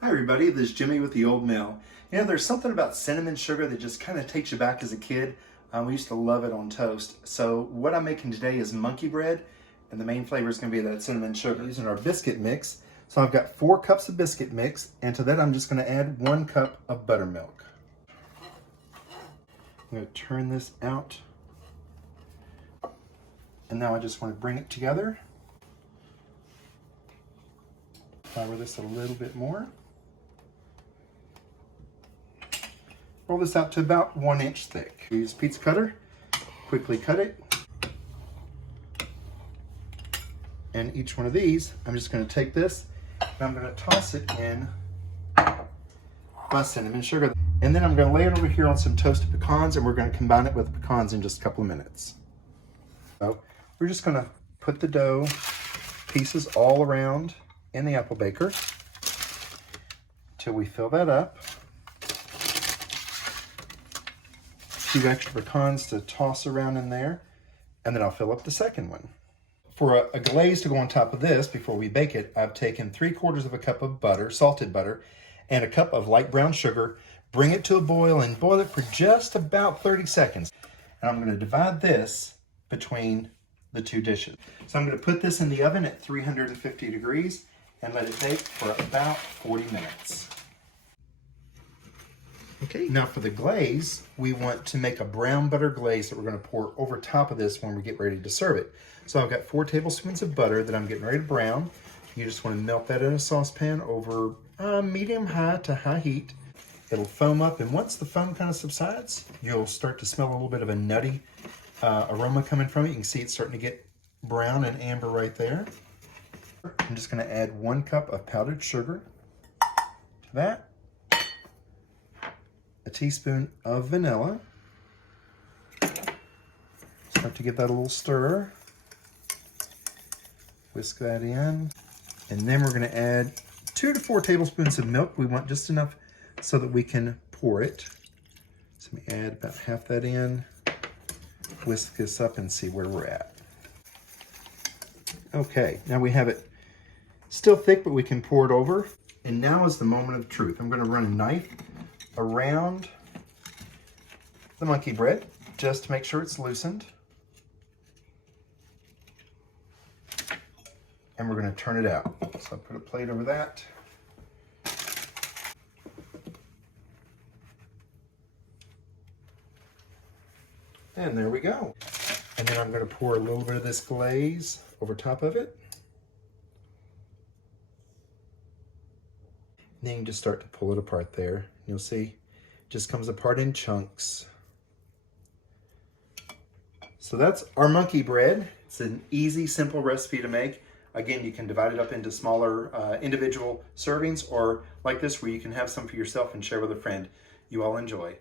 Hi everybody, this is Jimmy with the Old Mill. You know, there's something about cinnamon sugar that just kind of takes you back as a kid. We used to love it on toast. So what I'm making today is monkey bread, and the main flavor is going to be that cinnamon sugar. Using our biscuit mix. So I've got 4 cups of biscuit mix, and to that I'm just going to add 1 cup of buttermilk. I'm going to turn this out. And now I just want to bring it together. Flour this a little bit more. Roll this out to about 1 inch thick. Use a pizza cutter, quickly cut it. And each one of these, I'm just going to take this and I'm going to toss it in my cinnamon sugar. And then I'm going to lay it over here on some toasted pecans, and we're going to combine it with pecans in just a couple of minutes. So we're just going to put the dough pieces all around in the apple baker till we fill that up. 2 extra pecans to toss around in there, and then I'll fill up the second one. For a glaze to go on top of this before we bake it, I've taken 3/4 of a cup of butter, salted butter, and a cup of light brown sugar. Bring it to a boil and boil it for just about 30 seconds. And I'm going to divide this between the 2 dishes. So I'm going to put this in the oven at 350 degrees and let it bake for about 40 minutes. Okay, now for the glaze, we want to make a brown butter glaze that we're going to pour over top of this when we get ready to serve it. So I've got 4 tablespoons of butter that I'm getting ready to brown. You just want to melt that in a saucepan over medium-high to high heat. It'll foam up, and once the foam kind of subsides, you'll start to smell a little bit of a nutty aroma coming from it. You can see it's starting to get brown and amber right there. I'm just going to add 1 cup of powdered sugar to that. A teaspoon of vanilla. Start to get that a little stir. Whisk that in. And then we're going to add 2 to 4 tablespoons of milk. We want just enough so that we can pour it. So we add about half that in. Whisk this up and see where we're at. Okay, now we have it still thick, but we can pour it over. And now is the moment of truth. I'm going to run a knife around the monkey bread just to make sure it's loosened. And we're going to turn it out. So I'll put a plate over that. And there we go. And then I'm going to pour a little bit of this glaze over top of it. And then you just start to pull it apart there. You'll see it just comes apart in chunks. So that's our monkey bread. It's an easy, simple recipe to make. Again, you can divide it up into smaller individual servings, or like this where you can have some for yourself and share with a friend. You all enjoy.